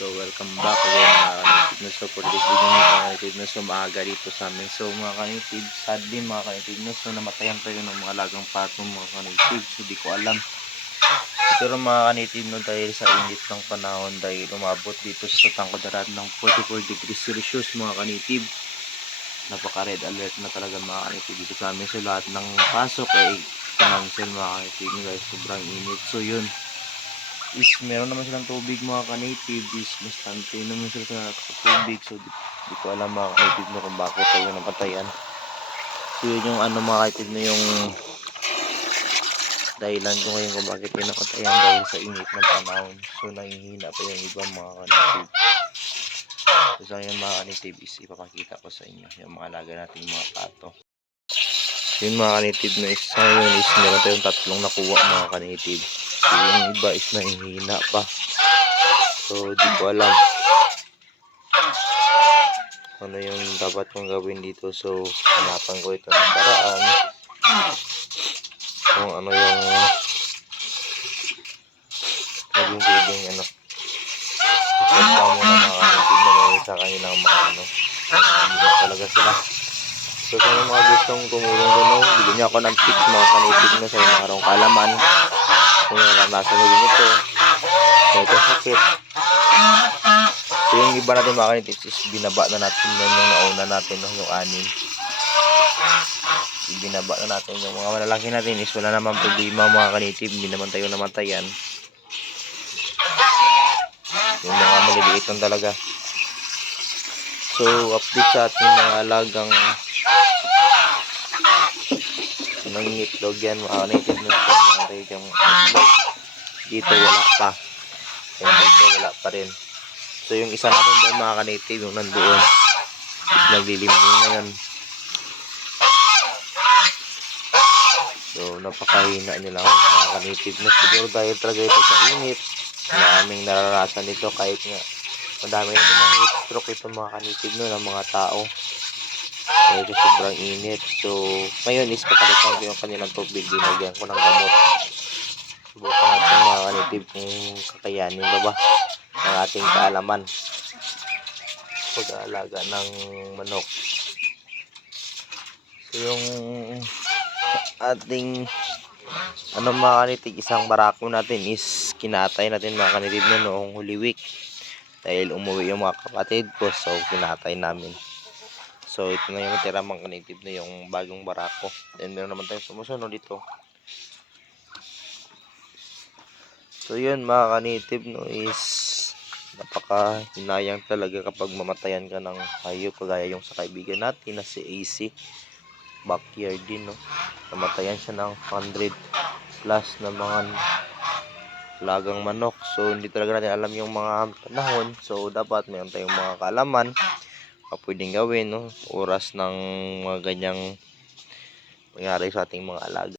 So welcome back again mga kanitid so for this video mga kanitid na so maaga dito sa amin. So mga kanitid, sadly mga kanitid na so namatayan tayo ng mga lagang patong mga kanitid. So di ko alam. Pero mga kanitid no dahil sa init ng panahon dahil umabot dito sa Tangkudarat ng 44 degrees Celsius mga kanitid. Napaka red alert na talaga mga kanitid dito sa amin. So lahat ng pasok ay cancel mga kanitid guys. Sobrang init. So yun is meron naman silang tubig mga ka-native is bastante naman sila sa tubig. So di, di ko alam mga ka-native na kung bakit tayo napatayan. So yun yung ano mga ka-native na yung dahilan ko ngayon kung bakit tayo napatayan dahil sa init ng panahon. So nangihina pa yung ibang mga ka-native. So sa ngayon mga ka-native is ipapakita ko sa inyo yung mga alaga nating mga pato. Yun mga ka-native na isa ngayon is meron tayong tatlong nakuha mga ka-native yung iba is nahihina pa. So, di ko alam. Ano yung dapat kong gawin dito. So, hanapan ko ito ng paraan. Kung ano yung maging pwedeng ano. Kasi mo na mga tignan sa kanilang mga ano. Talaga sila. So, sa mga gustong tumulong gano'n, bili niya ako ng tips mga kanitig na sa mga arong kalaman kung naranasan mo din ito sakit so yung iba natin mga kanitips is binaba na natin yun yung nauna natin no, yung anim. Binaba na natin yung mga malalaki natin is wala naman problema mga kanitip hindi naman tayo namatayan. Yung mga maliliit lang talaga. So update sa ating mga alagang nangingitlog yan. Mga native na mga talagang itlog dito wala pa. Yung dito wala pa rin. So yung isa natin doon mga ka-native yung nandoon. Is naglilimlim na yun. So napakahina nila mga ka-native na siguro dahil talaga ito sa init na aming naranasan dito kahit nga madami na ng stroke ito mga ka-native no, ng mga tao medyo sobrang init. So, ngayon is papalitan ko yung kanilang tubig. Dinagyan ko ng gamot. Subukan natin mga kanitib kung kakayanin ba ba ng ating kaalaman. Pag-aalaga ng manok. So, yung ating ano mga kanitig, isang barako natin is kinatay natin mga kanitib na noong Holy Week. Dahil umuwi yung mga kapatid ko, so kinatay namin. So, ito na yung tira mga native na yung bagong barako. Then, meron naman tayong sumusunod dito. So, yun mga ka-native no, is napaka hinayang talaga kapag mamatayan ka ng hayop kagaya yung sa kaibigan natin na si AC backyard din no. Namatayan siya ng 100 plus na mga lagang manok. So hindi talaga natin alam yung mga panahon. So dapat meron tayong mga kaalaman pa pwedeng gawin no? Oras ng mga ganyang mangyari sa ating mga alaga